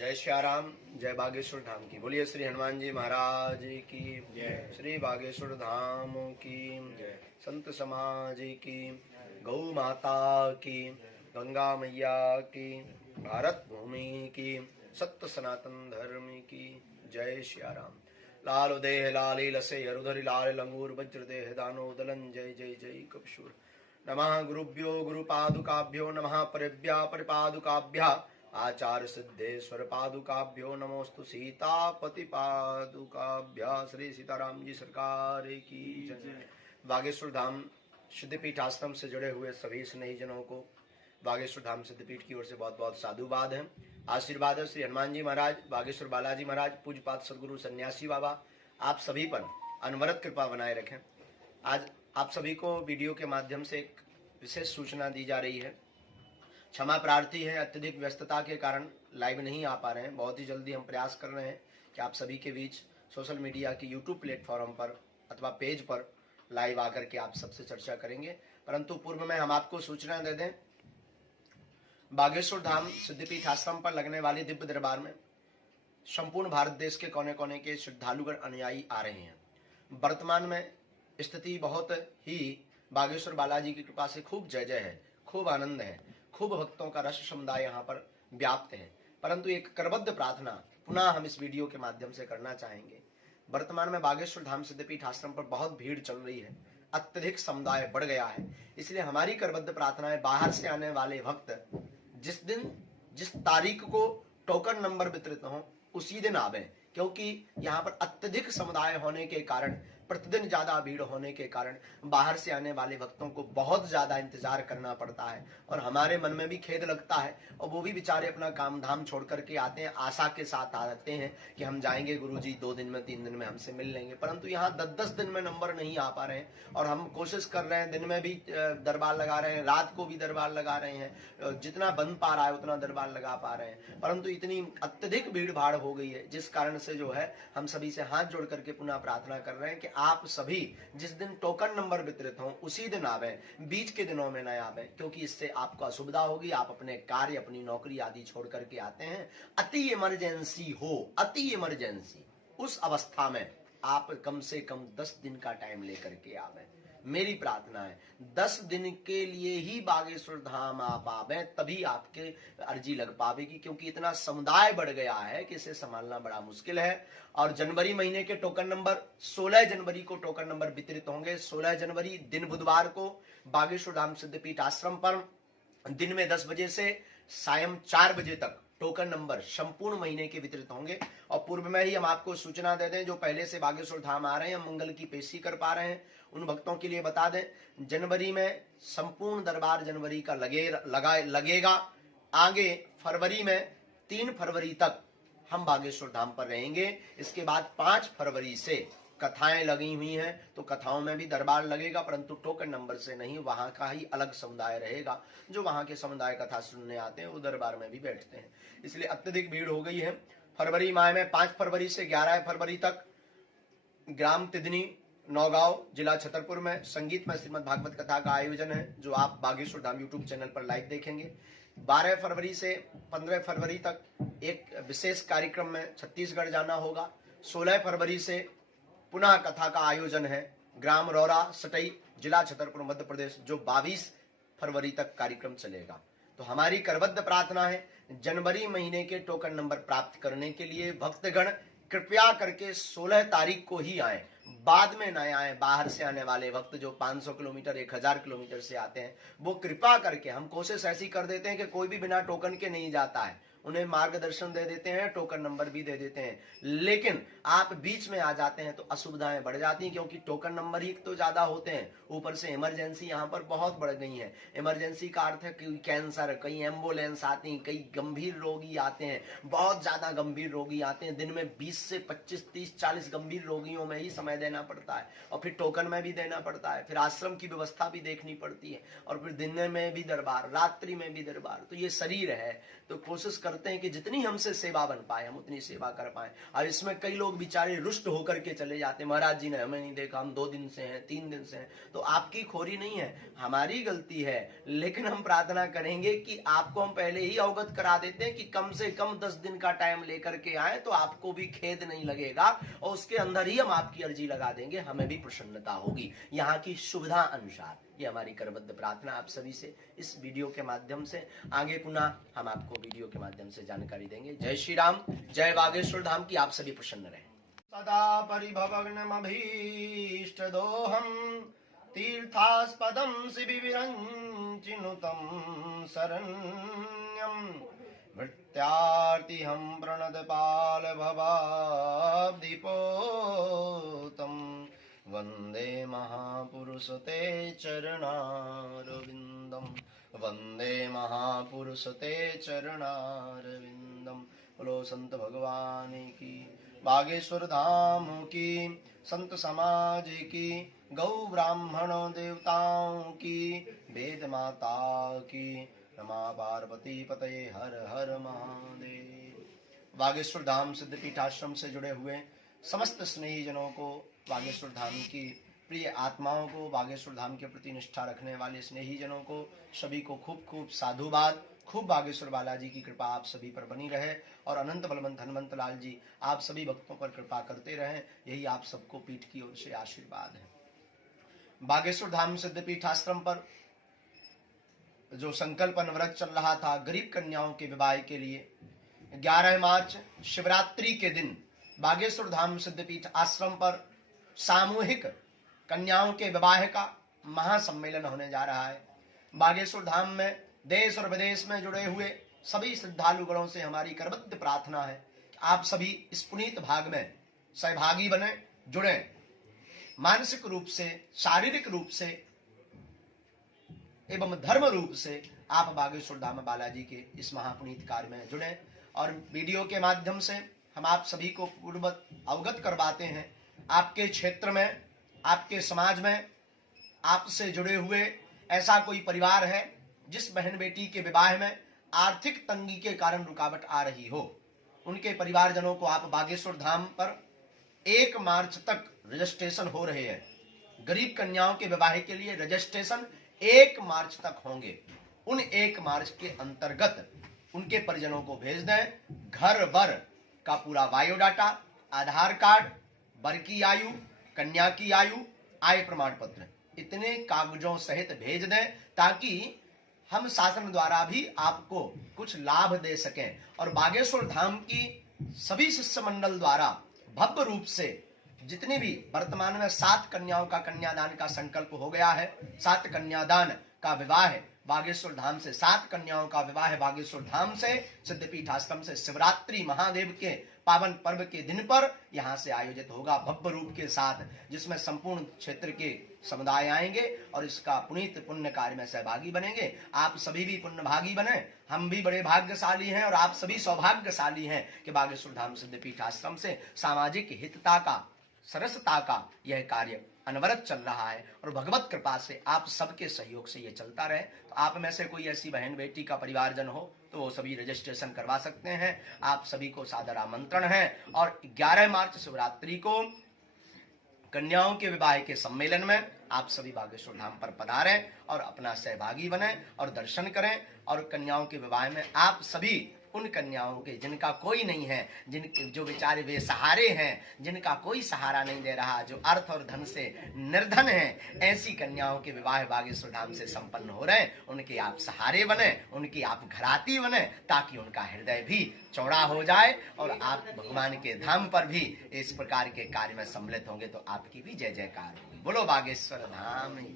जय श्याराम, जय बागेश्वर धाम की। बोलिए श्री हनुमान जी महाराज की जय, श्री बागेश्वर धाम की जय, संत समाज की, गौ माता की, गंगा मैया की, भारत भूमि की, सत्य सनातन धर्म की जय श्याराम। लाल देह लाले लसे हरुधरि लाल लंगूर वज्र देह दानो दलन जय जय जय कपशूर। नमः गुरुभ्यो गुरुपादुकाभ्यो नमः परिभ्या परिपादुकाभ्या आचार्य सिद्धेश्वर पादुकाभ्यो नमोस्तु सीतापति पादुकाभ्या। श्री सीताराम जी सरकार की जय। बागेश्वर धाम सिद्धपीठ आश्रम से जुड़े हुए सभी स्नेही जनों को बागेश्वर धाम सिद्धपीठ की ओर से बहुत बहुत साधुवाद है, आशीर्वाद है। श्री हनुमान जी महाराज, बागेश्वर बालाजी महाराज, पूज्यपाद सदगुरु सन्यासी बाबा आप सभी पर अनवरत कृपा बनाए रखें। आज आप सभी को वीडियो के माध्यम से एक विशेष सूचना दी जा रही है। क्षमा प्रार्थी है, अत्यधिक व्यस्तता के कारण लाइव नहीं आ पा रहे हैं। बहुत ही जल्दी हम प्रयास कर रहे हैं कि आप सभी के बीच सोशल मीडिया की यूट्यूब प्लेटफॉर्म पर अथवा पेज पर लाइव आकर के आप सबसे चर्चा करेंगे। परंतु पूर्व में हम आपको सूचना दे दें, बागेश्वर धाम सिद्धपीठ आश्रम पर लगने वाली दिव्य दरबार में संपूर्ण भारत देश के कोने कोने के श्रद्धालुगण अनुयायी आ रहे हैं। वर्तमान में स्थिति बहुत ही बागेश्वर बालाजी की कृपा से खूब जय जय है, खूब आनंद है, खूब भक्तों का रस समुदाय यहाँ पर व्याप्त है। परंतु एक करबद्ध प्रार्थना पुनः हम इस वीडियो के माध्यम से करना चाहेंगे। वर्तमान में बागेश्वर धाम सिद्धपीठ आश्रम पर बहुत भीड़ चल रही है, अत्यधिक समुदाय बढ़ गया है। इसलिए हमारी करबद्ध प्रार्थना है, बाहर से आने वाले भक्त जिस दिन जिस तारीख को टोकन नंबर वितरित हो उसी दिन आवे, क्योंकि यहाँ पर अत्यधिक समुदाय होने के कारण, प्रतिदिन ज्यादा भीड़ होने के कारण बाहर से आने वाले भक्तों को बहुत ज्यादा इंतजार करना पड़ता है और हमारे मन में भी खेद लगता है। और वो भी बेचारे अपना काम धाम छोड़ करके आते हैं, आशा के साथ आते हैं कि हम जाएंगे गुरुजी 2 दिन में 3 दिन में हमसे मिल लेंगे। परंतु यहाँ 10-10 दिन में नंबर नहीं आ पा रहे हैं और हम कोशिश कर रहे हैं, दिन में भी दरबार लगा रहे हैं, रात को भी दरबार लगा रहे हैं, जितना बन पा रहा है उतना दरबार लगा पा रहे हैं। परंतु इतनी अत्यधिक भीड़ भाड़ हो गई है, जिस कारण से जो है हम सभी से हाथ जोड़ करके पुनः प्रार्थना कर रहे हैं कि आप सभी जिस दिन टोकन नंबर वितरित हो उसी दिन आवे, बीच के दिनों में न आवे, क्योंकि इससे आपको असुविधा होगी। आप अपने कार्य, अपनी नौकरी आदि छोड़ करके आते हैं, अति इमरजेंसी हो, अति इमरजेंसी, उस अवस्था में आप कम से कम 10 दिन का टाइम लेकर के आवे। मेरी प्रार्थना है 10 दिन के लिए ही बागेश्वर धाम आ पावे, तभी आपके अर्जी लग पावेगी, क्योंकि इतना समुदाय बढ़ गया है कि इसे संभालना बड़ा मुश्किल है। और जनवरी महीने के टोकन नंबर 16 जनवरी को टोकन नंबर वितरित होंगे। 16 जनवरी दिन बुधवार को बागेश्वर धाम सिद्धपीठ आश्रम पर दिन में 10 बजे से सायं 4 बजे तक टोकन नंबर संपूर्ण महीने के वितरित होंगे। और पूर्व में ही हम आपको सूचना दे दें, जो पहले से बागेश्वर धाम आ रहे हैं, मंगल की पेशी कर पा रहे हैं, उन भक्तों के लिए बता दें, जनवरी में संपूर्ण दरबार जनवरी का लगेगा। आगे फरवरी में 3 फरवरी तक हम बागेश्वर धाम पर रहेंगे। इसके बाद 5 फरवरी से कथाएं लगी हुई हैं, तो कथाओं में भी दरबार लगेगा, परंतु टोकन नंबर से नहीं, वहां का ही अलग समुदाय रहेगा। जो वहां के समुदाय कथा सुनने आते हैं वो दरबार में भी बैठते हैं। इसलिए अत्यधिक भीड़ हो गई है। फरवरी माह में 5 फरवरी से 11 फरवरी तक ग्राम तिदनी, नौगांव, जिला छतरपुर में संगीत में श्रीमद् भागवत कथा का आयोजन है, जो आप बागेश्वर धाम यूट्यूब चैनल पर लाइव देखेंगे। 12 फरवरी से 15 फरवरी तक एक विशेष कार्यक्रम में छत्तीसगढ़ जाना होगा। 16 फरवरी से पुनः कथा का आयोजन है ग्राम रौरा सटई, जिला छतरपुर, मध्य प्रदेश, जो 22 फरवरी तक कार्यक्रम चलेगा। तो हमारी करबद्ध प्रार्थना है, जनवरी महीने के टोकन नंबर प्राप्त करने के लिए भक्तगण कृपया करके 16 तारीख को ही आए, बाद में न आए। बाहर से आने वाले भक्त जो 500 किलोमीटर 1000 किलोमीटर से आते हैं, वो कृपा करके, हम कोशिश ऐसी कर देते हैं कि कोई भी बिना टोकन के नहीं जाता है, उन्हें मार्गदर्शन दे देते हैं, टोकन नंबर भी दे देते हैं। लेकिन आप बीच में आ जाते हैं तो असुविधाएं बढ़ जाती हैं, क्योंकि टोकन नंबर ही तो ज्यादा होते हैं, ऊपर से इमरजेंसी यहाँ पर बहुत बढ़ गई है। इमरजेंसी का अर्थ है कि कैंसर, कई एम्बुलेंस आती हैं, कई गंभीर रोगी आते हैं, बहुत ज्यादा गंभीर रोगी आते हैं। दिन में 20 से 25, 30, 40 गंभीर रोगियों में ही समय देना पड़ता है, और फिर टोकन में भी देना पड़ता है, फिर आश्रम की व्यवस्था भी देखनी पड़ती है, और फिर दिन में भी दरबार, रात्रि में भी दरबार। तो ये शरीर है, तो कोशिश करते हैं कि जितनी हमसे सेवा बन पाए हम उतनी सेवा कर पाए। और इसमें कई लोग बेचारे रुष्ट होकर के चले जाते, महाराज जी ने हमें नहीं देखा, हम 2 दिन से हैं, 3 दिन से हैं। तो आपकी खोरी नहीं है, हमारी गलती है, लेकिन हम प्रार्थना करेंगे कि आपको हम पहले ही अवगत करा देते हैं कि कम से कम 10 दिन का टाइम लेकर के आए, तो आपको भी खेद नहीं लगेगा और उसके अंदर ही हम आपकी अर्जी लगा देंगे, हमें भी प्रसन्नता होगी यहाँ की सुविधा अनुसार। ये हमारी करबद्ध प्रार्थना आप सभी से इस वीडियो के माध्यम से। आगे पुनः हम आपको वीडियो के माध्यम से जानकारी देंगे। जय श्री राम, जय बागेश्वर धाम की आप सभी प्रसन्न रहें। सदा परिभवग्नमभीष्ट दोहम तीर्थास्पदं शिबिविरञ्चिनुतं शरण्यं भृत्यार्तिहं प्रणतपालभवाब्धिपोतं वन्दे महापुरुष ते चरणारविन्दं, वन्दे महापुरुष ते चरणारविन्दं। बोलो संत भगवान की, बागेश्वर धाम की, संत समाज की, गौ ब्राह्मण देवताओं की, वेद माता की, रमा पार्वती पतये हर हर महादेव। बागेश्वर धाम सिद्धपीठ आश्रम से जुड़े हुए समस्त स्नेही जनों को, बागेश्वर धाम की प्रिय आत्माओं को, बागेश्वर धाम के प्रति निष्ठा रखने वाले स्नेही जनों को, सभी को खूब खूब साधुवाद। खूब बागेश्वर बालाजी की कृपा आप सभी पर बनी रहे और अनंत बलवंत हनुमंत लाल जी आप सभी भक्तों पर कृपा करते रहें, यही आप सबको पीठ की ओर से आशीर्वाद है। बागेश्वर धाम सिद्धपीठ आश्रम पर जो संकल्प व्रत चल रहा था गरीब कन्याओं के विवाह के लिए, 11 मार्च शिवरात्रि के दिन बागेश्वर धाम सिद्धपीठ आश्रम पर सामूहिक कन्याओं के विवाह का महासम्मेलन होने जा रहा है। बागेश्वर धाम में देश और विदेश में जुड़े हुए सभी श्रद्धालुगणों से हमारी करबद्ध प्रार्थना है कि आप सभी इस पुनीत भाग में सहभागी बने, जुड़े, मानसिक रूप से, शारीरिक रूप से एवं धर्म रूप से आप बागेश्वर धाम बालाजी के इस महापुनीत कार्य में जुड़े। और वीडियो के माध्यम से हम आप सभी को पूर्ववत अवगत करवाते हैं, आपके क्षेत्र में, आपके समाज में आपसे जुड़े हुए ऐसा कोई परिवार है जिस बहन बेटी के विवाह में आर्थिक तंगी के कारण रुकावट आ रही हो, उनके परिवारजनों को आप बागेश्वर धाम पर 1 मार्च तक रजिस्ट्रेशन हो रहे हैं। गरीब कन्याओं के विवाह के लिए रजिस्ट्रेशन 1 मार्च तक होंगे। उन 1 मार्च के अंतर्गत उनके परिजनों को भेज दें। घर वर का पूरा बायोडाटा, आधार कार्ड, वर की आयु, कन्या की आयु, आय प्रमाण पत्र, इतने कागजों सहित भेज दें ताकि हम शासन द्वारा भी आपको कुछ लाभ दे सकें। और बागेश्वर धाम की सभी शिष्य मंडल द्वारा भव्य रूप से जितनी भी वर्तमान में 7 कन्याओं का कन्यादान का संकल्प हो गया है, 7 कन्यादान का विवाह है बागेश्वर धाम से, 7 कन्याओं का विवाह बागेश्वर धाम से सिद्धपीठ आश्रम से शिवरात्रि महादेव के पावन पर्व के दिन पर यहां से आयोजित होगा भव्य रूप के साथ, जिसमें संपूर्ण क्षेत्र के समुदाय आएंगे और इसका पुनीत पुण्य कार्य में सहभागी बनेंगे। आप सभी भी पुण्यभागी बने, हम भी बड़े भाग्यशाली हैं और आप सभी सौभाग्यशाली हैं कि बागेश्वर धाम सिद्धपीठ आश्रम से सामाजिक हितता का, सरसता का यह कार्य अनवरत चल रहा है और भगवत कृपा से आप सबके सहयोग से ये चलता रहे। तो आप में से कोई ऐसी बहन बेटी का परिवारजन हो तो वो सभी रजिस्ट्रेशन करवा सकते हैं। आप सभी को सादर आमंत्रण है और 11 मार्च शिवरात्रि को कन्याओं के विवाह के सम्मेलन में आप सभी बागेश्वर धाम पर पधारें और अपना सहभागी बने और दर्शन करें। और कन्याओं के विवाह में आप सभी उन कन्याओं के जिनका कोई नहीं है, जो बेचारे बेसहारे हैं, जिनका कोई सहारा नहीं दे रहा, जो अर्थ और धन से निर्धन हैं, ऐसी कन्याओं के विवाह बागेश्वर धाम से संपन्न हो रहे हैं। उनके आप सहारे बने, उनकी आप घराती बने, ताकि उनका हृदय भी चौड़ा हो जाए और आप भगवान के धाम पर भी इस प्रकार के कार्य में सम्मिलित होंगे तो आपकी भी जय जयकार होगी। बोलो बागेश्वर धाम।